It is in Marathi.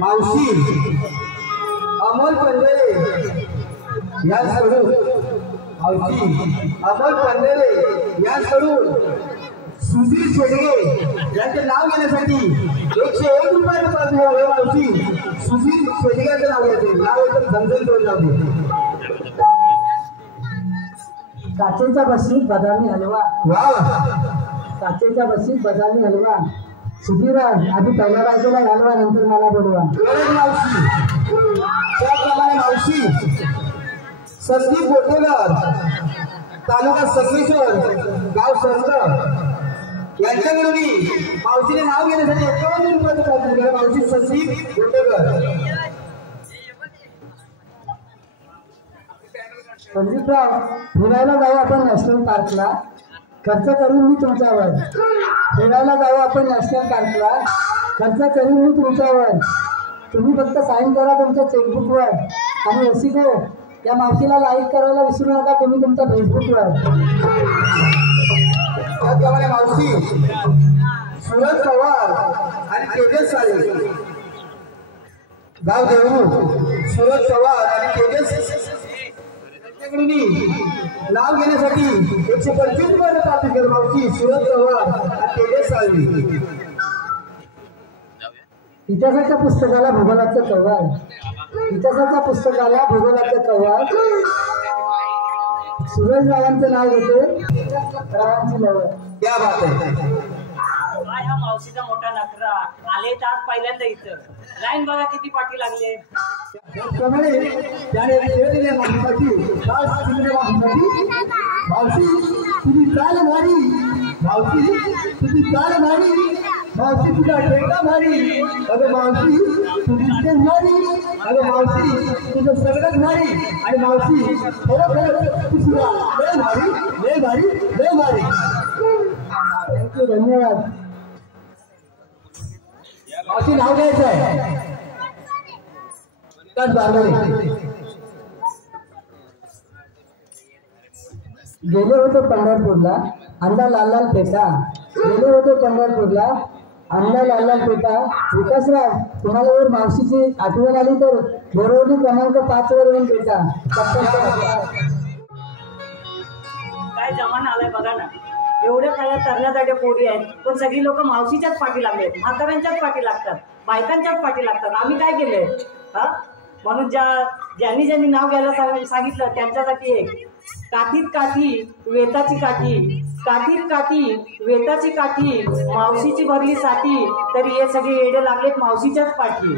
मावशी अमोल पंढरे यांकडून सुधीर शेडगे यांचे नाव घेण्यासाठी 101 रुपयाचं पाठवून हवे मावशी. सुधीर शेडगेचं नाव घ्यायचे. नाव एकदम झणझणीत लावते. काचेच्या बशीत बदामी हलवा. काचेच्या बशीत बदामी हलवा. सुधीर आधी पहिल्या बायकोला घालवा, नंतर मला बोलवा. मावशी त्याप्रमाणे मावशी संदीप गोठेकर तालुका संगमेश्वर गाव सरळ यांच्याकडून मावशीने नाव घेण्यासाठी 51 रुपयाचं पाठवून केलं. मावशी संदीप गोठेकर. संदीपराव, फिरायला जाऊ आपण नॅशनल पार्कला. खर्च करीन मी तुमच्यावर. फिरायला जाऊ आपण नॅशनल पार्कला. खर्च करीन मी तुमच्यावर. तुम्ही फक्त साईन करा तुमच्या चेकबुकवर. आणि रसिको, या मावशीला लाईक करायला विसरू नका तुम्ही तुमच्या फेसबुकवर. त्याप्रमाणे मावशी सूरज पवार आणि तेजस साळे गाव देवरू. सूरज पवार आणि तेजस नाव घेण्यासाठी 125 रुपयाचं पाठवून केलं. मावशी सूरज पवार आणि तेजस साळे. इतिहासाच्या पुस्तकाला भूगोलाचं कव्वाल. इतिहासाच्या पुस्तकाला भूगोलाचं कव्वाल. सूरज रावांचं नाव घेते. रावांची लवळ. क्या बात आहे. हा मावशीचा मोठा नखरा आले तर आज पहिल्यांदा इथं लाईन बघा किती पाठी लागले. त्याप्रमाणे त्याने दिलेल्या मावशीसाठी मावशी तुझी चाल भारी. मावशी तुझी चाल भारी. मावशी तुझा टेका भारी. अगं मावशी तुझी स्टेज भारी. अगं मावशी तुझं सगळंच भारी. आणि मावशी खरं तुझा लय भारी, लय भारी, लय भारी. थँक्यू, धन्यवाद. मावशी नाव घ्यायचं आहे. गेले होते पंढरपूरला, आणला लाल लाल पेटा. गेले होते पंढरपूरला, आणला लाल लाल पेटा. विकासराव, तुम्हाला जर मावशीची आठवण आली तर बोरवली क्रमांक 5 वर येऊन भेटा. काय जमाना आलाय बघा ना. एवढ्या काळात तरण्यासाठी पोरी आहेत, पण सगळी लोक मावशीच्याच पाठी लागले. म्हाताऱ्यांच्याच पाठी लागतात, बायकांच्याच पाठी लागतात. आम्ही काय केलंय हा? म्हणून ज्यांनी ज्यांनी नाव घ्यायला सांगितलं त्यांच्यासाठी एक काठीत काठी वेताची काठी. काठीत काठी वेताची काठी. मावशीची भरली साठी, तरी हे सगळे येडे लागलेत मावशीच्याच पाठी.